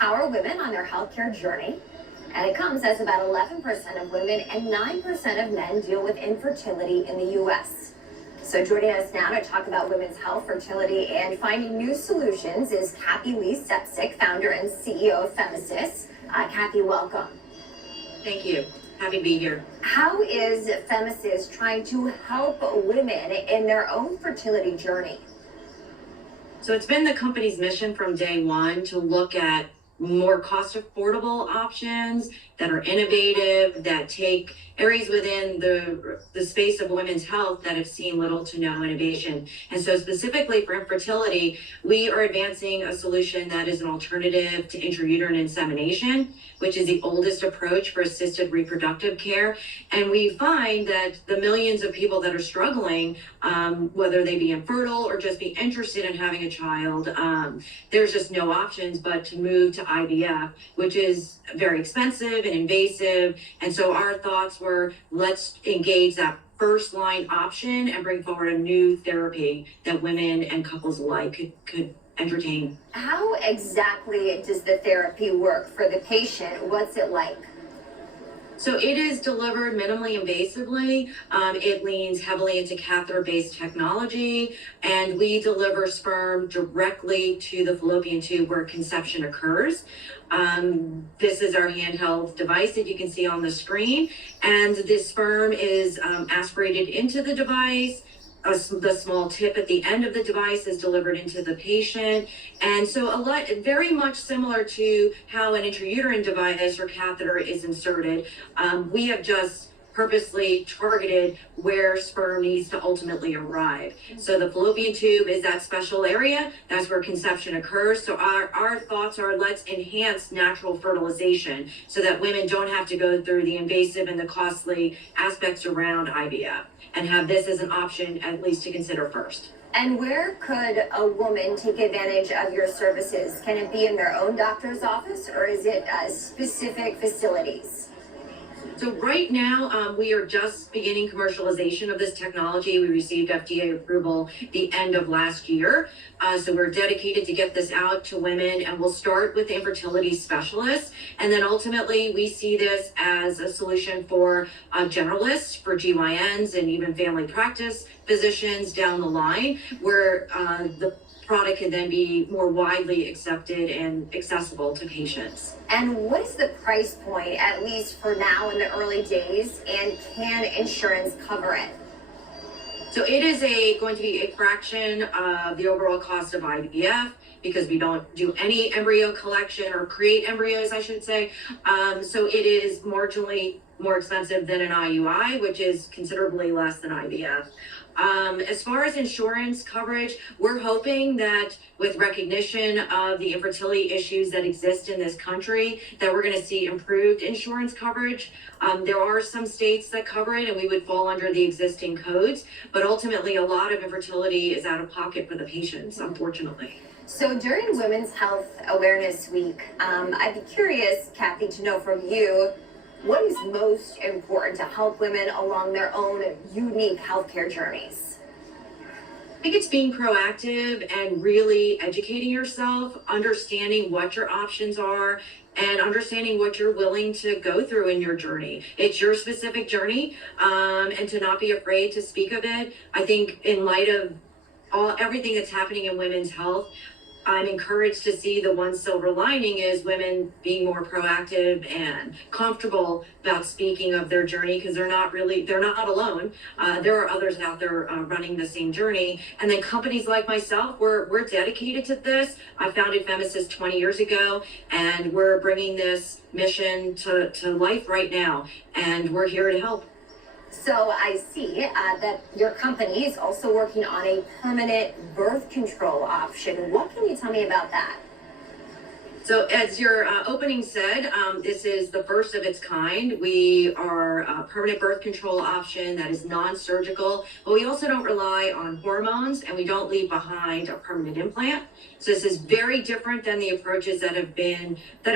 empower women on their healthcare journey. And it comes as about 11% of women and 9% of men deal with infertility in the U.S. So joining us now to talk about women's health, fertility, and finding new solutions is Kathy Lee Sepsic, founder and CEO of FEMASYS. Kathy, welcome. Thank you. Happy to be here. How is FEMASYS trying to help women in their own fertility journey? So it's been the company's mission from day one to look at more cost affordable options that are innovative, that take areas within the space of women's health that have seen little to no innovation. And so specifically for infertility, we are advancing a solution that is an alternative to intrauterine insemination, which is the oldest approach for assisted reproductive care. And we find that the millions of people that are struggling, whether they be infertile or just be interested in having a child, there's just no options but to move to IVF, which is very expensive and invasive. And so our thoughts were, let's engage that first line option and bring forward a new therapy that women and couples alike could entertain. How exactly does the therapy work for the patient? What's it like? So it is delivered minimally invasively. It leans heavily into catheter-based technology, and we deliver sperm directly to the fallopian tube where conception occurs. This is our handheld device that you can see on the screen, and this sperm is aspirated into the device. The small tip at the end of the device is delivered into the patient. And so very much similar to how an intrauterine device or catheter is inserted. We have just purposely targeted where sperm needs to ultimately arrive. So the fallopian tube is that special area. That's where conception occurs. So our thoughts are, let's enhance natural fertilization so that women don't have to go through the invasive and the costly aspects around IVF, and have this as an option at least to consider first. And where could a woman take advantage of your services? Can it be in their own doctor's office, or is it specific facilities? So right now, we are just beginning commercialization of this technology. We received FDA approval the end of last year. So we're dedicated to get this out to women, and we'll start with the infertility specialists. And then ultimately, we see this as a solution for generalists, for GYNs, and even family practice physicians down the line, where the product can then be more widely accepted and accessible to patients. And what is the price point, at least for now in the early days, and can insurance cover it? So it is going to be a fraction of the overall cost of IVF, because we don't do any embryo collection or create embryos, I should say. So it is marginally more expensive than an IUI, which is considerably less than IVF. As far as insurance coverage, we're hoping that with recognition of the infertility issues that exist in this country, that we're going to see improved insurance coverage. There are some states that cover it, and we would fall under the existing codes, but ultimately a lot of infertility is out of pocket for the patients, unfortunately. So during Women's Health Awareness Week, I'd be curious, Kathy, to know from you, what is most important to help women along their own unique healthcare journeys? I think it's being proactive and really educating yourself, understanding what your options are, and understanding what you're willing to go through in your journey. It's your specific journey, and to not be afraid to speak of it. I think in light of everything that's happening in women's health, I'm encouraged to see the one silver lining is women being more proactive and comfortable about speaking of their journey, because they're not alone. There are others out there running the same journey. And then companies like myself, we're dedicated to this. I founded FEMASYS 20 years ago, and we're bringing this mission to life right now. And we're here to help. So I see that your company is also working on a permanent birth control option. What can you tell me about that? So as your opening said, this is the first of its kind. We are a permanent birth control option that is non-surgical, but we also don't rely on hormones, and we don't leave behind a permanent implant. So this is very different than the approaches that have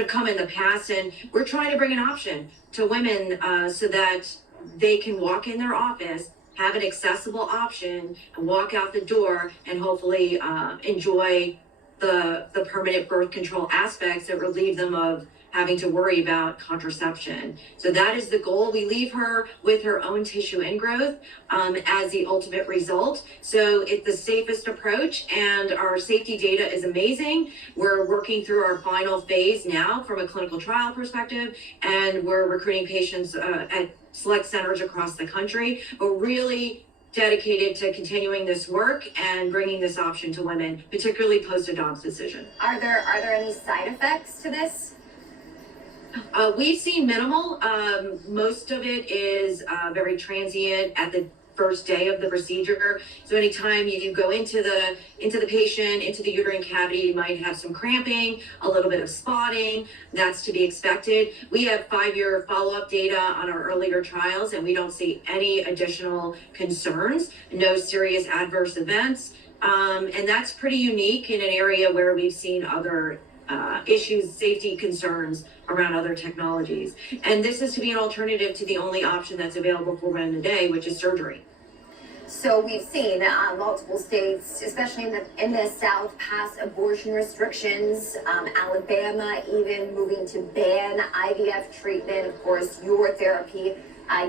come in the past, and we're trying to bring an option to women so that they can walk in their office, have an accessible option, and walk out the door and hopefully enjoy the permanent birth control aspects that relieve them of having to worry about contraception. So that is the goal. We leave her with her own tissue ingrowth as the ultimate result. So it's the safest approach, and our safety data is amazing. We're working through our final phase now from a clinical trial perspective, and we're recruiting patients at select centers across the country. We're really dedicated to continuing this work and bringing this option to women, particularly post-adopt decision. Are there any side effects to this? We've seen minimal. Most of it is very transient at the first day of the procedure. So anytime you go into the patient, into the uterine cavity, you might have some cramping, a little bit of spotting. That's to be expected. We have 5-year follow-up data on our earlier trials, and we don't see any additional concerns, no serious adverse events. And that's pretty unique in an area where we've seen other issues, safety concerns around other technologies. And this is to be an alternative to the only option that's available for women today, which is surgery. So we've seen multiple states, especially in the South, pass abortion restrictions. Alabama even moving to ban IVF treatment. Of course, your therapy,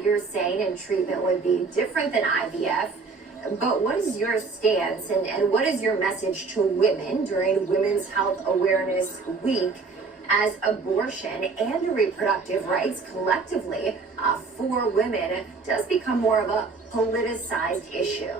you're saying, and treatment would be different than IVF. But what is your stance and what is your message to women during Women's Health Awareness Week as abortion and reproductive rights collectively for women does become more of a politicized issue?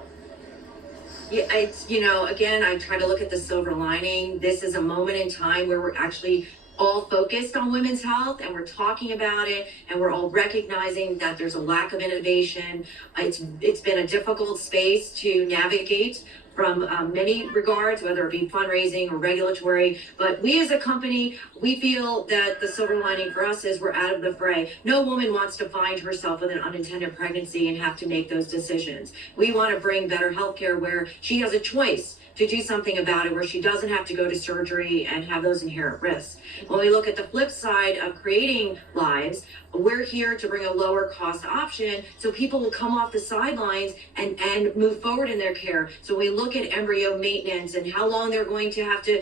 Yeah, it's, again, I try to look at the silver lining. This is a moment in time where we're actually all focused on women's health, and we're talking about it, and we're all recognizing that there's a lack of innovation. It's been a difficult space to navigate from many regards, whether it be fundraising or regulatory. But we as a company, we feel that the silver lining for us is we're out of the fray. No woman wants to find herself with an unintended pregnancy and have to make those decisions. We want to bring better healthcare where she has a choice to do something about it, where she doesn't have to go to surgery and have those inherent risks. When we look at the flip side of creating lives, we're here to bring a lower cost option so people will come off the sidelines and move forward in their care. So we look at embryo maintenance and how long they're going to have to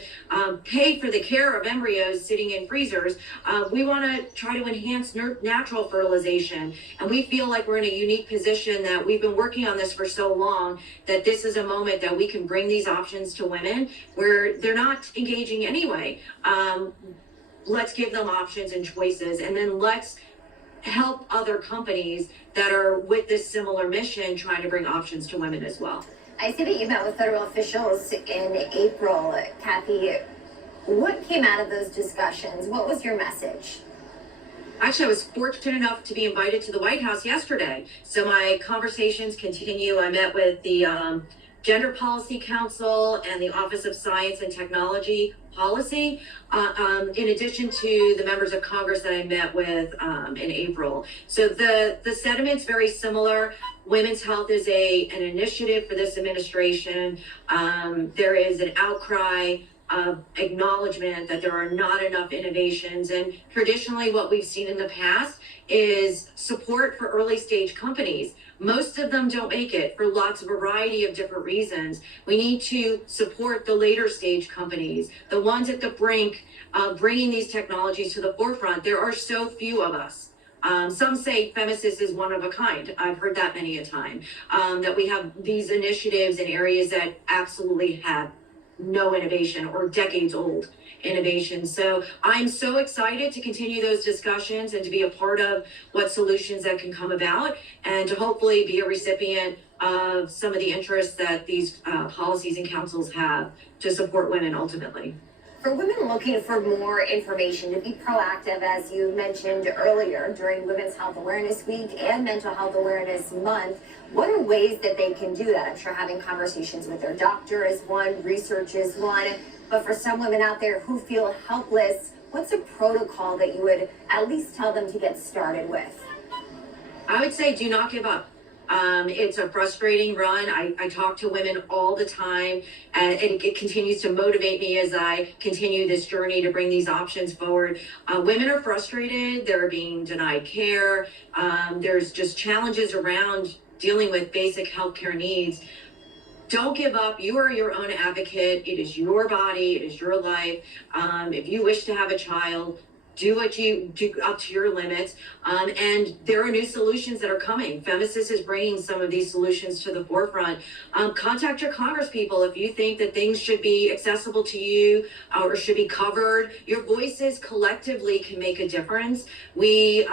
pay for the care of embryos sitting in freezers. We want to try to enhance natural fertilization. And we feel like we're in a unique position that we've been working on this for so long that this is a moment that we can bring these options to women where they're not engaging anyway. Let's give them options and choices, and then let's help other companies that are with this similar mission trying to bring options to women as well. I see that you met with federal officials in April. Kathy, what came out of those discussions? What was your message? Actually, I was fortunate enough to be invited to the White House yesterday. So my conversations continue. I met with the Gender Policy Council and the Office of Science and Technology Policy, in addition to the members of Congress that I met with in April. So the sentiment's very similar. Women's health is an initiative for this administration. There is an outcry of acknowledgement that there are not enough innovations. And traditionally what we've seen in the past is support for early stage companies. Most of them don't make it for lots of variety of different reasons. We need to support the later stage companies, the ones at the brink of bringing these technologies to the forefront. There are so few of us. Some say FEMASYS is one of a kind. I've heard that many a time, that we have these initiatives in areas that absolutely have no innovation or decades old innovation. So I'm so excited to continue those discussions and to be a part of what solutions that can come about and to hopefully be a recipient of some of the interests that these policies and councils have to support women ultimately. For women looking for more information, to be proactive, as you mentioned earlier, during Women's Health Awareness Week and Mental Health Awareness Month, what are ways that they can do that? I'm sure having conversations with their doctor is one, research is one, but for some women out there who feel helpless, what's a protocol that you would at least tell them to get started with? I would say do not give up. It's a frustrating run. I talk to women all the time, and it continues to motivate me as I continue this journey to bring these options forward. Women are frustrated. They're being denied care. There's just challenges around dealing with basic healthcare needs. Don't give up. You are your own advocate. It is your body. It is your life. If you wish to have a child, do what you do up to your limits. And there are new solutions that are coming. FEMASYS is bringing some of these solutions to the forefront. Contact your Congress people if you think that things should be accessible to you or should be covered. Your voices collectively can make a difference. We,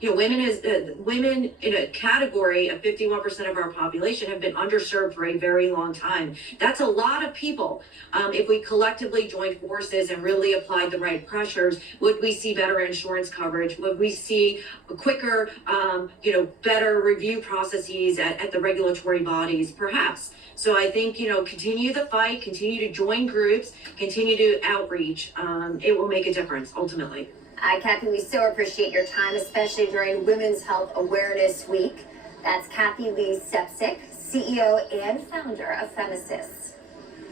women in a category of 51% of our population have been underserved for a very long time. That's a lot of people. If we collectively joined forces and really applied the right pressures, would we see better insurance coverage? Would we see quicker, better review processes at the regulatory bodies? Perhaps. So I think, continue the fight, continue to join groups, continue to outreach. It will make a difference ultimately. Kathy, we so appreciate your time, especially during Women's Health Awareness Week. That's Kathy Lee Sepsic, CEO and founder of FEMASYS.